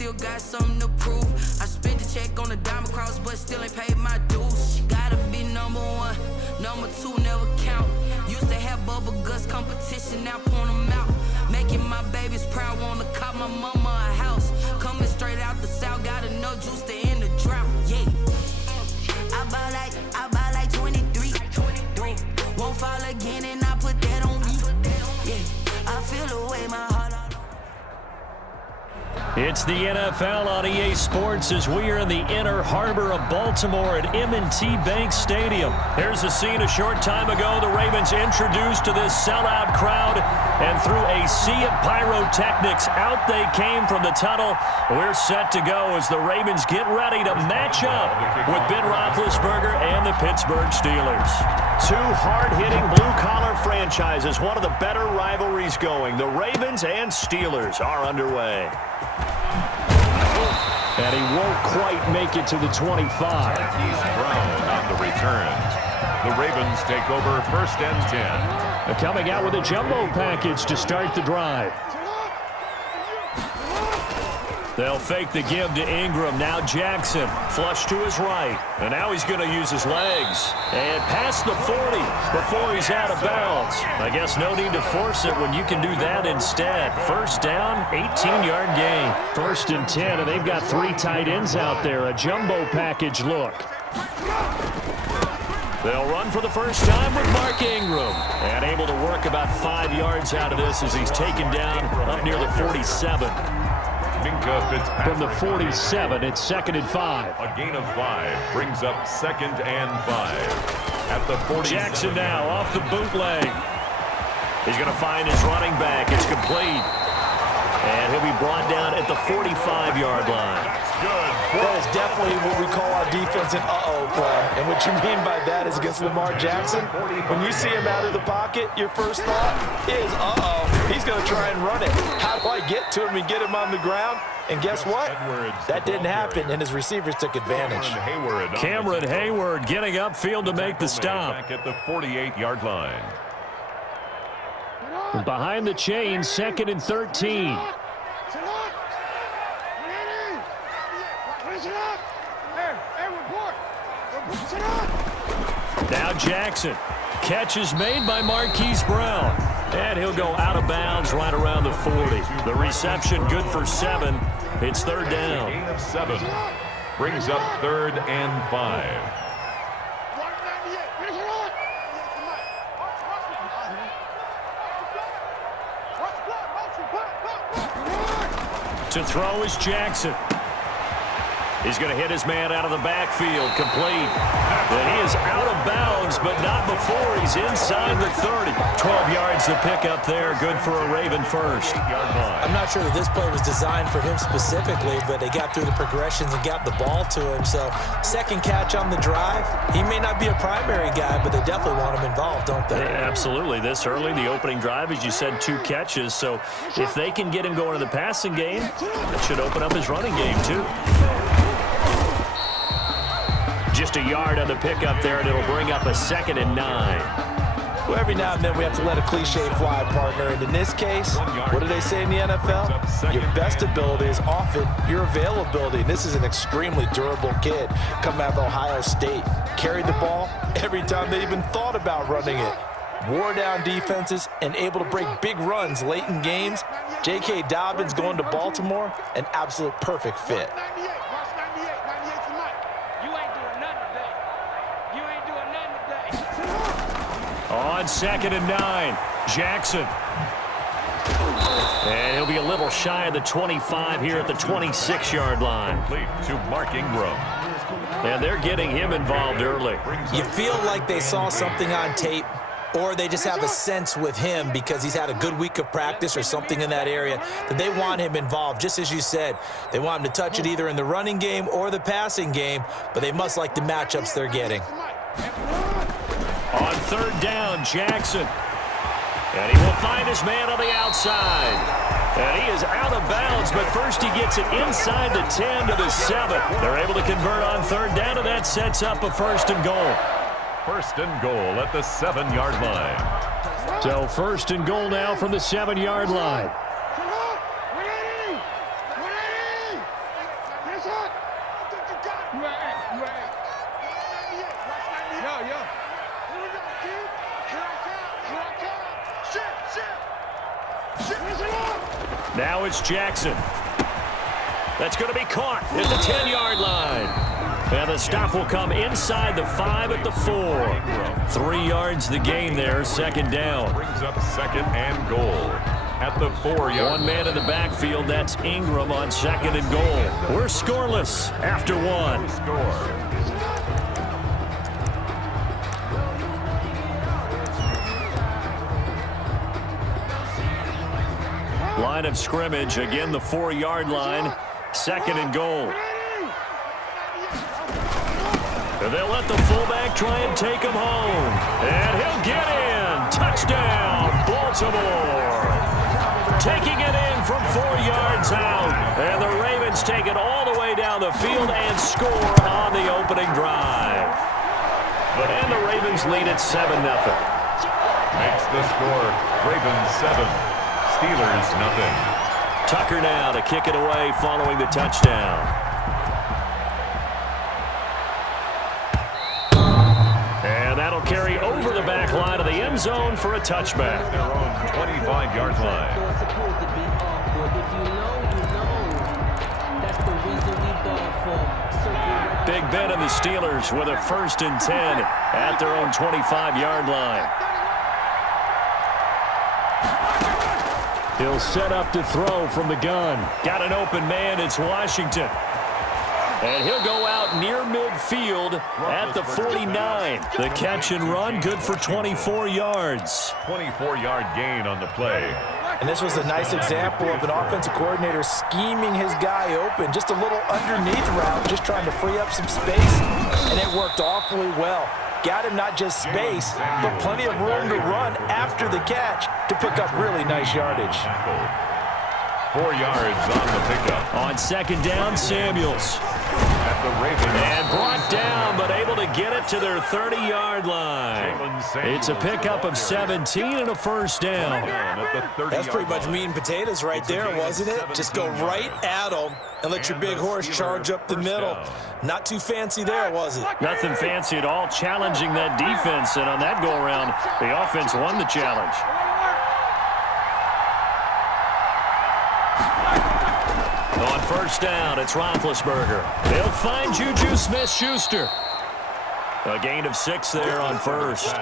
still got something to prove. I spent the check on the diamond cross, but still ain't paid my dues. She gotta be number one, number two never count. Used to have bubble guts competition, now point them out. Making my babies proud, wanna cop my mama a house. Coming straight out the south, got enough juice to end the drought. Yeah, I buy like 23. Won't fall again, and I put that on me. Yeah, I feel the way my heart. It's the NFL on EA Sports as we are in the inner harbor of Baltimore at M&T Bank Stadium. Here's a scene a short time ago. The Ravens introduced to this sellout crowd, and through a sea of pyrotechnics, out they came from the tunnel. We're set to go as the Ravens get ready to match up with Ben Roethlisberger and the Pittsburgh Steelers. Two hard-hitting blue-collar franchises, one of the better rivalries going. The Ravens and Steelers are underway. And he won't quite make it to the 25. He's Brown on the return. The Ravens take over 1st and 10. They're coming out with a jumbo package to start the drive. They'll fake the give to Ingram. Now Jackson, flush to his right. And now he's going to use his legs. And past the 40 before he's out of bounds. I guess no need to force it when you can do that instead. First down, 18-yard gain. 1st and 10, and they've got 3 tight ends out there. A jumbo package look. They'll run for the first time with Mark Ingram. And able to work about 5 yards out of this as he's taken down up near the 47. From the 47, it's 2nd and 5. A gain of 5 brings up 2nd and 5. At the 47. Jackson now off the bootleg. He's going to find his running back. It's complete. And he'll be brought down at the 45-yard line. That's good. That is definitely what we call our defense an uh-oh play. And what you mean by that is against Lamar Jackson, when you see him out of the pocket, your first thought is, uh-oh, he's going to try and run it. How do I get to him and get him on the ground? And guess what? That didn't happen, and his receivers took advantage. Cameron Hayward getting upfield to make the stop. Back at the 48-yard line. Behind the chain, 2nd and 13. Now Jackson. Catch is made by Marquise Brown. And he'll go out of bounds right around the 40. The reception good for 7. It's 3rd down. Gain of 7 brings up 3rd and 5. To throw is Jackson. He's going to hit his man out of the backfield, complete. And he is out of bounds, but not before he's inside the 30. 12 yards to pick up there, good for a Raven first. I'm not sure that this play was designed for him specifically, but they got through the progressions and got the ball to him. So 2nd catch on the drive. He may not be a primary guy, but they definitely want him involved, don't they? Yeah, absolutely. This early, the opening drive, as you said, 2 catches. So if they can get him going in the passing game, that should open up his running game too. Just a yard on the pickup there, and it'll bring up a 2nd and 9. Well, every now and then we have to let a cliche fly, partner. And in this case, what do they say in the NFL? Your best ability is often your availability. And this is an extremely durable kid coming out of Ohio State. Carried the ball every time they even thought about running it. Wore down defenses and able to break big runs late in games. J.K. Dobbins going to Baltimore, an absolute perfect fit. On 2nd and 9, Jackson. And he'll be a little shy of the 25 here at the 26-yard line. Complete to Mark Ingram. And they're getting him involved early. You feel like they saw something on tape, or they just have a sense with him because he's had a good week of practice or something in that area that they want him involved. Just as you said, they want him to touch it either in the running game or the passing game, but they must like the matchups they're getting. On 3rd down, Jackson. And he will find his man on the outside. And he is out of bounds, but first he gets it inside the 10 to the 7. They're able to convert on 3rd down, and that sets up a 1st and goal. 1st and goal at the 7-yard line. So 1st and goal now from the 7-yard line. Now it's Jackson. That's going to be caught at the 10-yard line. And the stop will come inside the 5 at the 4. 3 yards the gain there, second down. Brings up second and goal at the 4-yard. One man in the backfield, that's Ingram on second and goal. We're scoreless after 1. Score. Line of scrimmage, again the 4-yard line, second and goal. And they'll let the fullback try and take him home. And he'll get in. Touchdown, Baltimore. Taking it in from 4 yards out. And the Ravens take it all the way down the field and score on the opening drive. And the Ravens lead at 7-0. Makes the score Ravens 7. Steelers nothing. Tucker now to kick it away following the touchdown. And that'll carry over the back line of the end zone for a touchback. Their own 25-yard line. Big Ben and the Steelers with a 1st and 10 at their own 25-yard line. He'll set up to throw from the gun. Got an open man. It's Washington. And he'll go out near midfield at the 49. The catch and run, good for 24 yards. 24-yard gain on the play. And this was a nice example of an offensive coordinator scheming his guy open. Just a little underneath route, just trying to free up some space. And it worked awfully well. Got him not just space, but plenty of room to run after the catch to pick up really nice yardage. 4 yards on the pickup. On second down, Samuels. At the Ravens. And brought down, but able to get it to their 30-yard line. It's a pickup of 17 and a first down. That's pretty much meat and potatoes right there, wasn't it? Just go right at them and let your big horse charge up the middle. Not too fancy there, was it? Nothing fancy at all, challenging that defense. And on that go-around, the offense won the challenge. On first down, it's Roethlisberger. They'll find Juju Smith-Schuster. A gain of 6 there on first.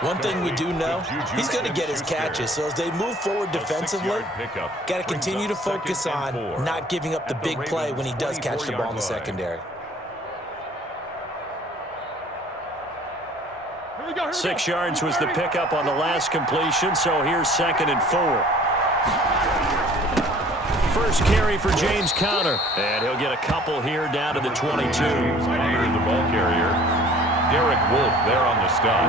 One thing we do know, he's going to get his catches. So as they move forward defensively, got to continue to focus on not giving up the big play when he does catch the ball in the secondary. 6 yards was the pickup on the last completion, so here's 2nd and 4. First carry for James Conner. And he'll get a couple here down to the 22. Conner, the ball carrier. Derek Wolfe there on the stop.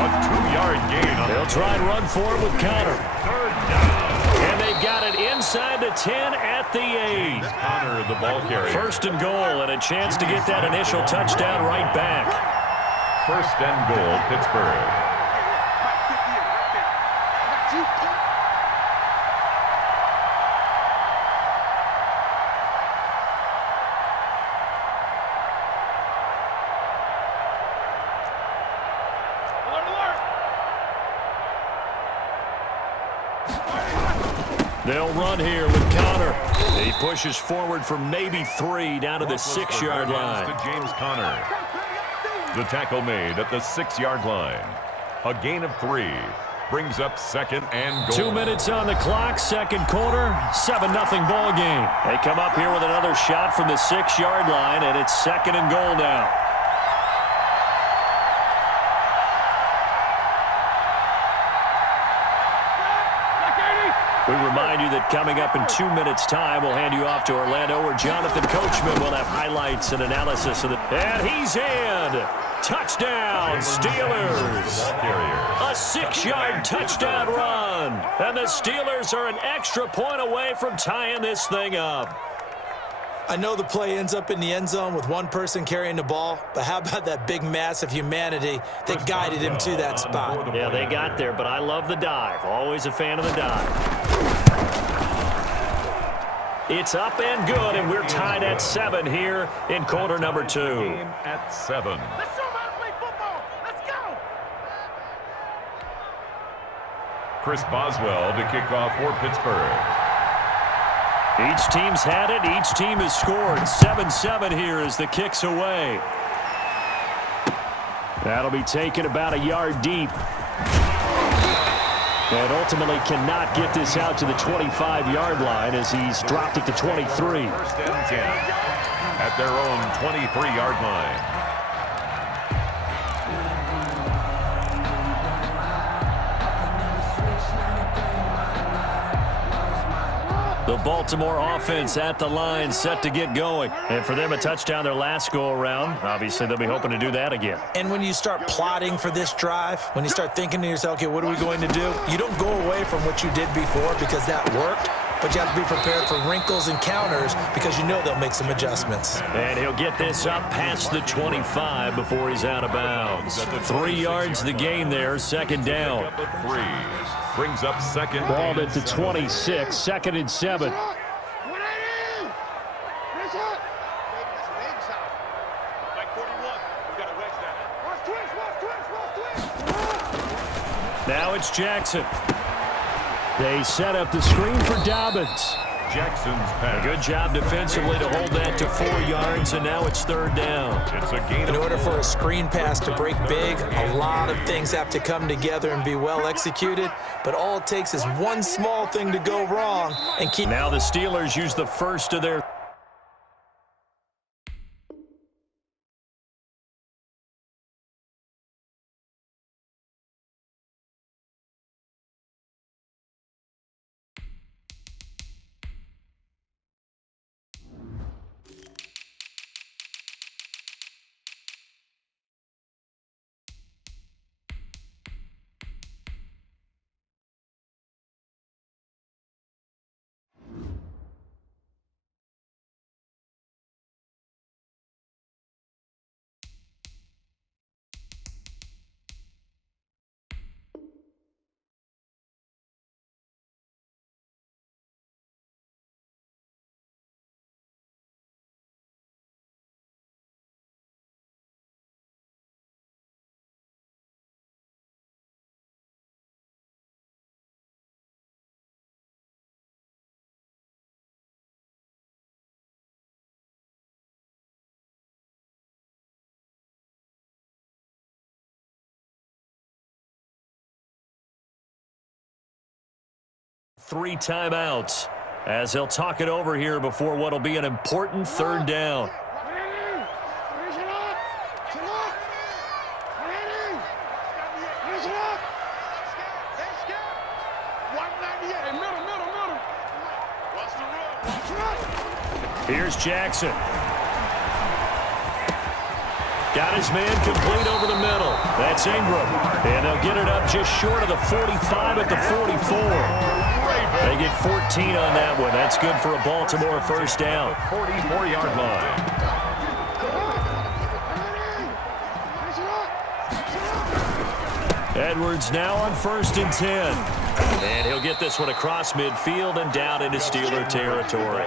A 2-yard gain. They'll try and run for it with Conner. 3rd down. And they've got it inside the 10 at the 8. Conner, the ball carrier. 1st and goal and a chance to get that initial touchdown right back. 1st and goal, Pittsburgh. They'll run here with Conner. He pushes forward for maybe 3 down to the 6-yard line. To James Conner. The tackle made at the 6-yard line. A gain of 3. Brings up 2nd and goal. 2 minutes on the clock, second quarter, 7-0 ball game. They come up here with another shot from the 6-yard line, and it's 2nd and goal now. We remind you that coming up in 2 minutes' time, we'll hand you off to Orlando, where Jonathan Coachman will have highlights and analysis of the. And he's in. Touchdown, Steelers. A 6-yard touchdown run. And the Steelers are an extra point away from tying this thing up. I know the play ends up in the end zone with one person carrying the ball, but how about that big mass of humanity that guided him to that spot? Yeah, they got there, but I love the dive. Always a fan of the dive. It's up and good, and we're tied at 7 here in quarter number 2. Game at 7. Let's show them how to play football. Let's go. Chris Boswell to kick off for Pittsburgh. Each team's had it. Each team has scored. 7-7 here as the kick's away. That'll be taken about a yard deep. And ultimately cannot get this out to the 25-yard line as he's dropped it to 23. First and 10 at their own 23-yard line. The Baltimore offense at the line, set to get going. And for them, a touchdown their last go-around. Obviously, they'll be hoping to do that again. And when you start plotting for this drive, when you start thinking to yourself, okay, what are we going to do? You don't go away from what you did before because that worked, but you have to be prepared for wrinkles and counters because you know they'll make some adjustments. And he'll get this up past the 25 before he's out of bounds. 3 yards the gain there, second down. 3 brings up second. Balled at the 26, second and 7. Now it's Jackson. They set up the screen for Dobbins. Jackson's pass. A good job defensively to hold that to 4 yards, and now it's third down. It's a gain. In order for a screen pass to break big, a lot of things have to come together and be well executed, but all it takes is one small thing to go wrong and keep. Now the Steelers use the first of their. Three timeouts as he'll talk it over here before what will be an important third down. Here's Jackson. Got his man complete over the middle. That's Ingram. And they'll get it up just short of the 45 at the 44. They get 14 on that one. That's good for a Baltimore first down. 44-yard line. Edwards now on first and 10. And he'll get this one across midfield and down into Steeler territory.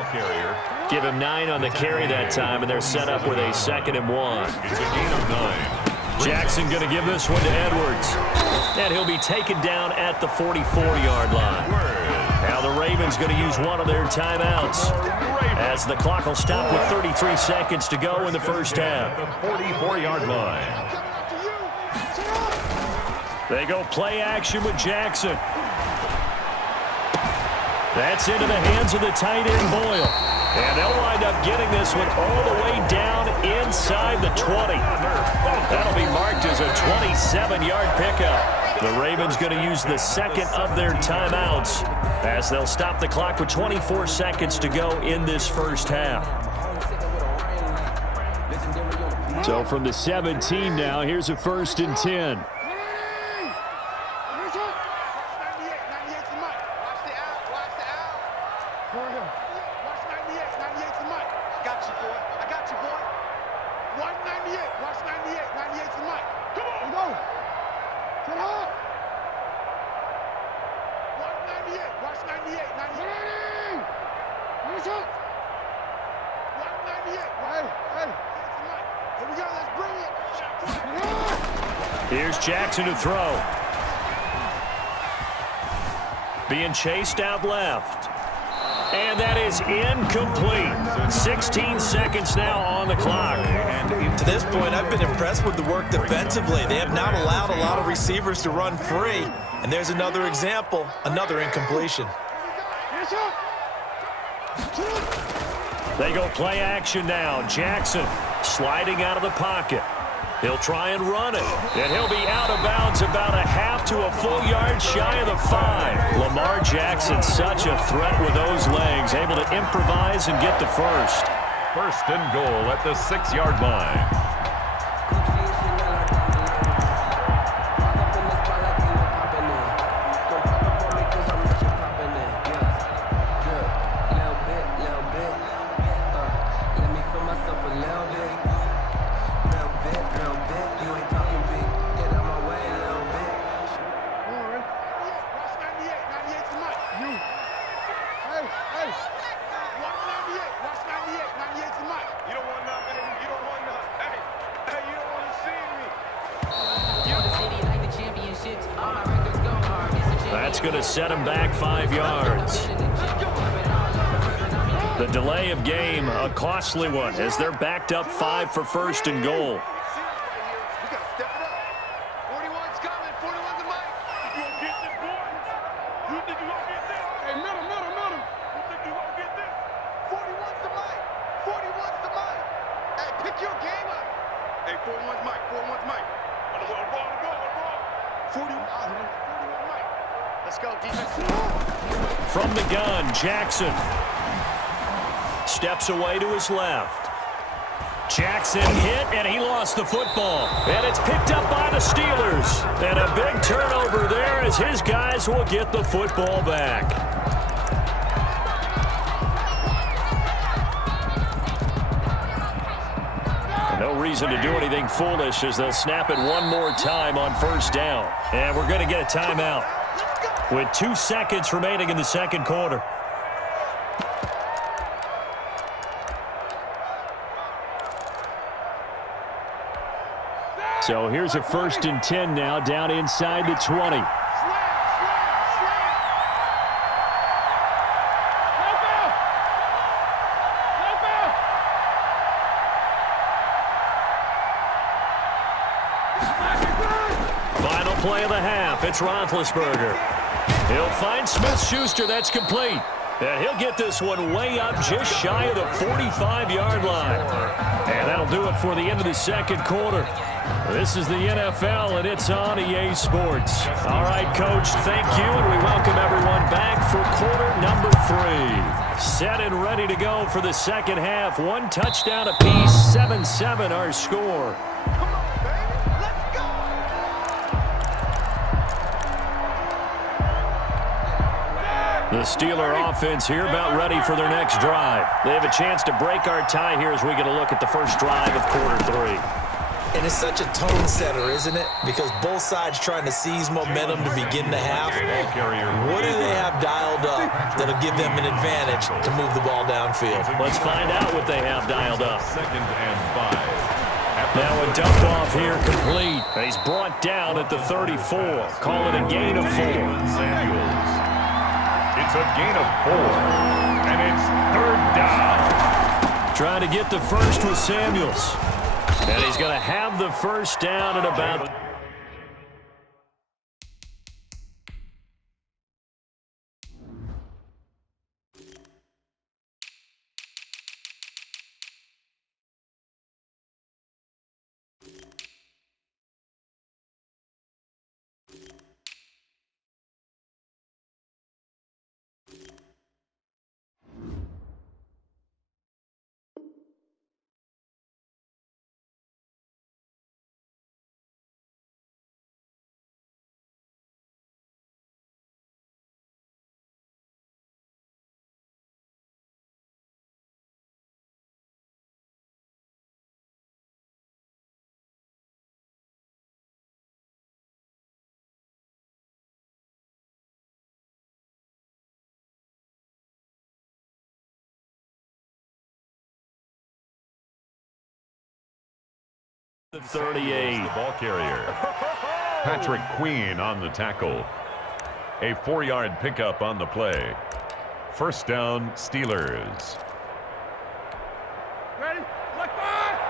Give him 9 on the carry that time, and they're set up with a 2nd and 1. It's a gain of 9. Jackson going to give this one to Edwards. And he'll be taken down at the 44-yard line. Now the Ravens going to use one of their timeouts as the clock will stop with 33 seconds to go in the first half. The 44-yard line. They go play action with Jackson. That's into the hands of the tight end Boyle. And they'll wind up getting this one all the way down inside the 20. That'll be marked as a 27-yard pickup. The Ravens going to use the second of their timeouts as they'll stop the clock with 24 seconds to go in this first half. So from the 17 now, here's a 1st and 10. Here's Jackson to throw. Being chased out left. And that is incomplete. 16 seconds now on the clock. To this point, I've been impressed with the work defensively. They have not allowed a lot of receivers to run free. And there's another example, another incompletion. They go play action now. Jackson sliding out of the pocket. He'll try and run it, and he'll be out of bounds about a half to a full yard shy of the 5. Lamar Jackson, such a threat with those legs, able to improvise and get the first. First and goal at the 6-yard line. That's going to set him back 5 yards. The delay of game, a costly one, as they're backed up 5 for first and goal. From the gun, Jackson steps away to his left. Jackson hit, and he lost the football. And it's picked up by the Steelers. And a big turnover there as his guys will get the football back. No reason to do anything foolish as they'll snap it one more time on first down. And we're going to get a timeout with 2 seconds remaining in the second quarter. So here's a 1st and 10 now, down inside the 20. Final play of the half. It's Roethlisberger. He'll find Smith-Schuster. That's complete. And he'll get this one way up just shy of the 45-yard line. And that'll do it for the end of the second quarter. This is the NFL, and it's on EA Sports. All right, Coach, thank you, and we welcome everyone back for quarter number 3. Set and ready to go for the second half. 1 touchdown apiece, 7-7 our score. The Steeler offense here about ready for their next drive. They have a chance to break our tie here as we get a look at the first drive of quarter 3. And it's such a tone setter, isn't it? Because both sides trying to seize momentum to begin the half. What do they have dialed up that'll give them an advantage to move the ball downfield? Let's find out what they have dialed up. 2nd and 5. Now a dump off here complete. He's brought down at the 34. Call it a gain of 4. Samuels. It's a gain of 4. And it's 3rd down. Trying to get the first with Samuels. And he's going to have the first down at about 38. The ball carrier. Patrick Queen on the tackle. A 4-yard pickup on the play. First down, Steelers. Ready? Look back!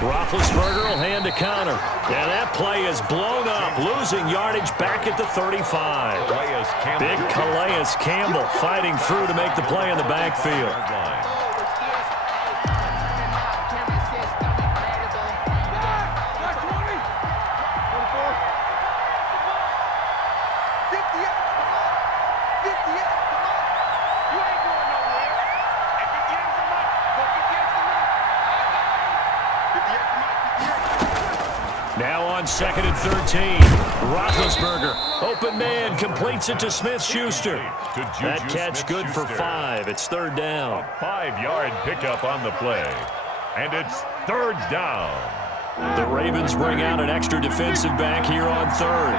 Roethlisberger will hand to counter. And that play is blown up, losing yardage back at the 35. Big Calais Campbell fighting through to make the play in the backfield. Now on 2nd and 13. Roethlisberger, open man, completes it to Smith-Schuster. That catch good for 5. It's 3rd down. A 5-yard pickup on the play. And it's 3rd down. The Ravens bring out an extra defensive back here on 3rd.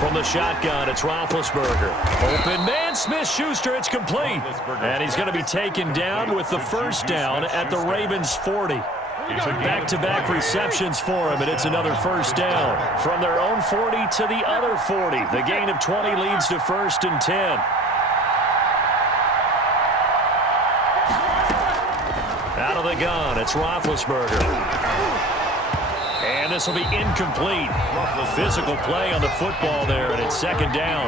From the shotgun, it's Roethlisberger. Open man, Smith-Schuster, it's complete. And he's going to be taken down with the first down at the Ravens' 40. Back-to-back receptions for him, and it's another first down. From their own 40 to the other 40. The gain of 20 leads to 1st and 10. Out of the gun, it's Roethlisberger. And this will be incomplete. Physical play on the football there, and it's 2nd down.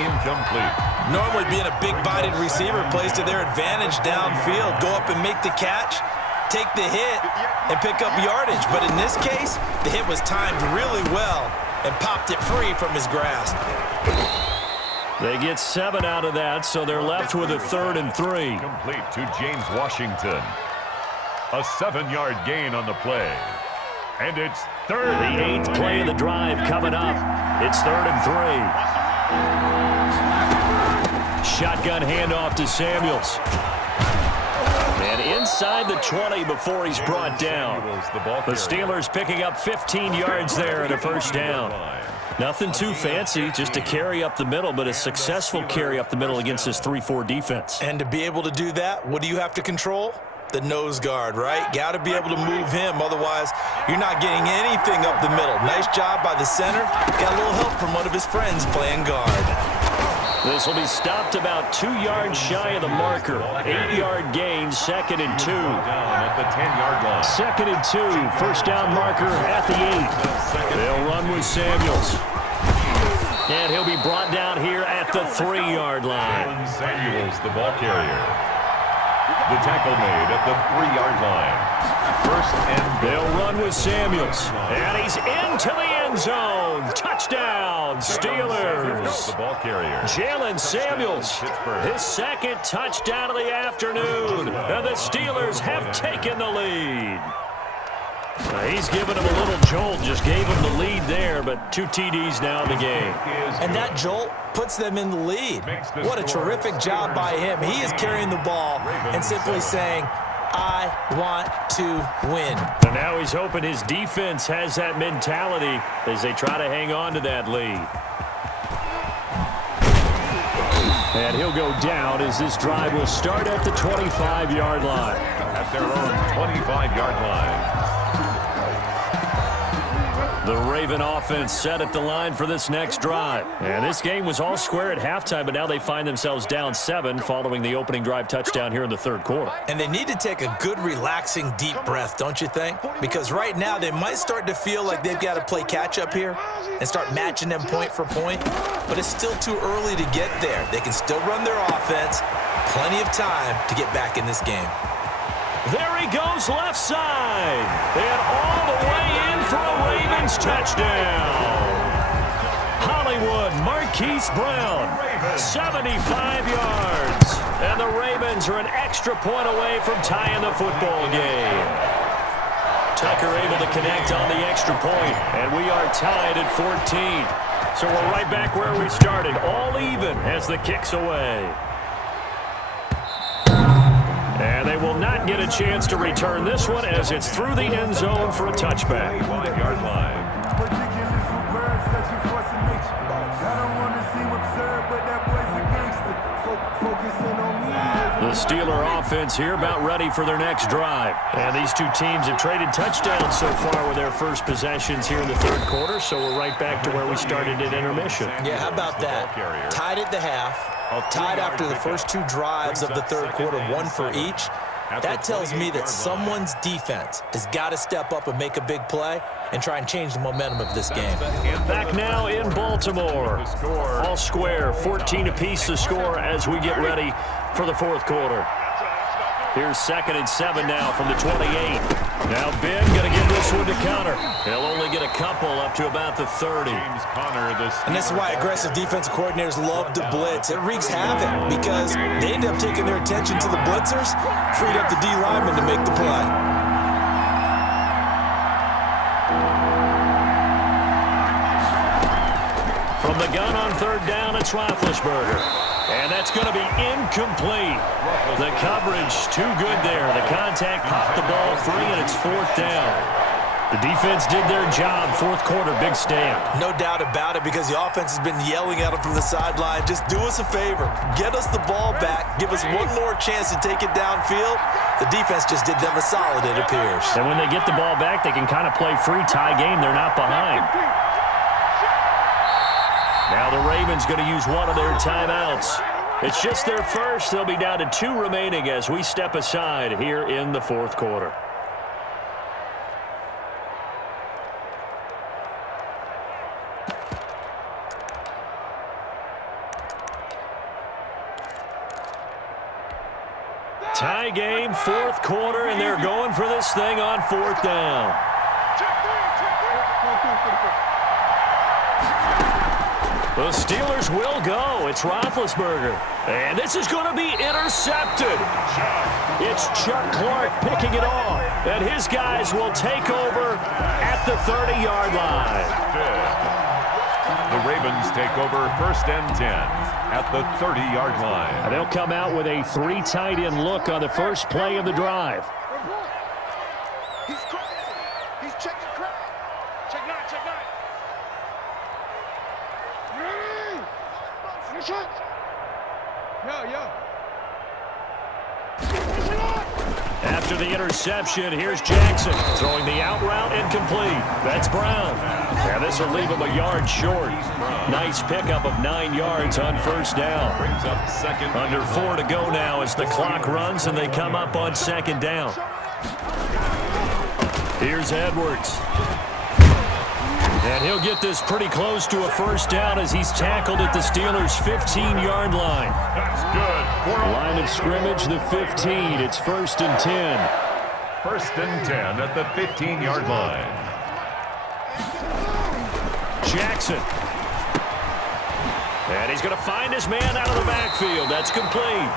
Incomplete. Normally being a big-bodied receiver plays to their advantage downfield. Go up and make the catch, take the hit, and pick up yardage. But in this case, the hit was timed really well and popped it free from his grasp. They get 7 out of that, so they're left with a 3rd and 3. Complete to James Washington. A 7-yard gain on the play. And it's 3rd. The 8th play of the drive coming up. It's 3rd and 3. Shotgun handoff to Samuels. And inside the 20 before he's brought down. The Steelers picking up 15 yards there and a first down. Nothing too fancy, just a carry up the middle, but a successful carry up the middle against this 3-4 defense. And to be able to do that, what do you have to control? The nose guard, right? Got to be able to move him. Otherwise, you're not getting anything up the middle. Nice job by the center. Got a little help from one of his friends playing guard. This will be stopped about 2 yards shy of the marker. 8-yard gain, 2nd and 2. Down at the 10-yard line. 2nd and 2. First down marker at the 8. They'll run with Samuels. And he'll be brought down here at the 3-yard line. Samuels, the ball carrier. The tackle made at the 3-yard line. 1st and goal. They'll run with Samuels. And he's into the end zone. Touchdown, Steelers. The ball carrier. Jalen Samuels, his 2nd touchdown of the afternoon. And the Steelers have taken the lead. He's given him a little jolt, just gave him the lead there, but 2 TDs now in the game. And that jolt puts them in the lead. What a terrific job by him. He is carrying the ball and simply saying, I want to win. And now he's hoping his defense has that mentality as they try to hang on to that lead. And he'll go down as this drive will start at the 25-yard line. At their own 25-yard line. The Raven offense set at the line for this next drive. And this game was all square at halftime, but now they find themselves down 7 following the opening drive touchdown here in the 3rd quarter. And they need to take a good, relaxing, deep breath, don't you think? Because right now they might start to feel like they've got to play catch-up here and start matching them point for point. But it's still too early to get there. They can still run their offense. Plenty of time to get back in this game. There he goes left side. And all the way in for a Ravens touchdown. Hollywood Marquise Brown, 75 yards. And the Ravens are an extra point away from tying the football game. Tucker able to connect on the extra point, and we are tied at 14. So we're right back where we started, all even as the kick's away. And they will not get a chance to return this one as it's through the end zone for a touchback. 1-yard line. The Steeler offense here about ready for their next drive. And these two teams have traded touchdowns so far with their first possessions here in the third quarter, so we're right back to where we started at intermission. Yeah, how about that? Tied at the half, tied after the first two drives of the third quarter, one for each. That tells me that someone's defense has got to step up and make a big play and try and change the momentum of this game. Back now in Baltimore. All square, 14 apiece to score as we get ready for the fourth quarter. Here's 2nd and 7 now from the 28. Now Ben going to give this one to Connor. He'll only get a couple up to about the 30. And this is why aggressive defensive coordinators love to blitz. It wreaks havoc because they end up taking their attention to the blitzers, freed up the D lineman to make the play. From the gun on 3rd down, it's Roethlisberger. And that's going to be incomplete. The coverage too good there. The contact popped the ball free, and it's 4th down. The defense did their job. Fourth quarter, big stand. No doubt about it, because the offense has been yelling at them from the sideline. Just do us a favor. Get us the ball back. Give us one more chance to take it downfield. The defense just did them a solid, it appears. And when they get the ball back, they can kind of play free tie game. They're not behind. Now the Ravens going to use one of their timeouts. It's just their first. They'll be down to 2 remaining as we step aside here in the fourth quarter. Tie game, fourth quarter, and they're going for this thing on 4th down. The Steelers will go. It's Roethlisberger. And this is going to be intercepted. It's Chuck Clark picking it off. And his guys will take over at the 30-yard line. The Ravens take over 1st and 10 at the 30-yard line. And they'll come out with a 3 tight end look on the first play of the drive. He's crazy. He's checking crack. Check 9, check 9. Finish it. Yo. After the interception, here's Jackson throwing the out route incomplete. That's Brown. Yeah, this will leave him a yard short. Nice pickup of 9 yards on 1st down. Brings up 2nd. Under 4 to go now as the clock runs and they come up on 2nd down. Here's Edwards. And he'll get this pretty close to a 1st down as he's tackled at the Steelers' 15-yard line. That's good. Line of scrimmage, the 15. It's 1st and 10. 1st and 10 at the 15-yard line. Jackson. And he's going to find his man out of the backfield. That's complete.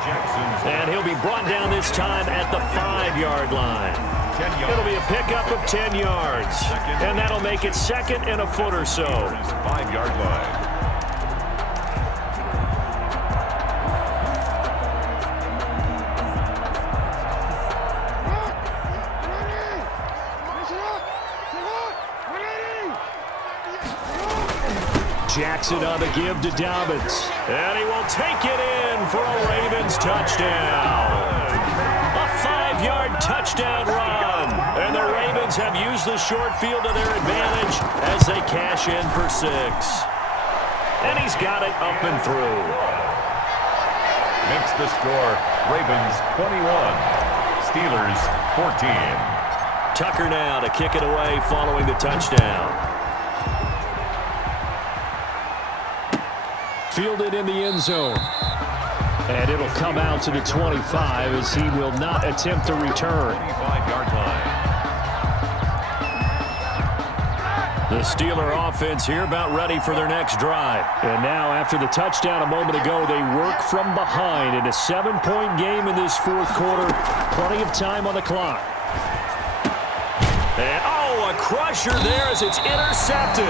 And he'll be brought down this time at the 5-yard line. It'll be a pickup of 10 yards. And that'll make it 2nd and a foot or so. 5-yard line. Jackson on the give to Dobbins. And he will take it in for a Ravens touchdown. A 5-yard touchdown run. And the Ravens have used the short field to their advantage as they cash in for 6. And he's got it up and through. Makes the score Ravens 21, Steelers 14. Tucker now to kick it away following the touchdown. Fielded in the end zone. And it'll come out to the 25 as he will not attempt to return. 25-yard line. The Steeler offense here about ready for their next drive. And now after the touchdown a moment ago, they work from behind in a 7-point game in this fourth quarter. Plenty of time on the clock. And, a crusher there as it's intercepted.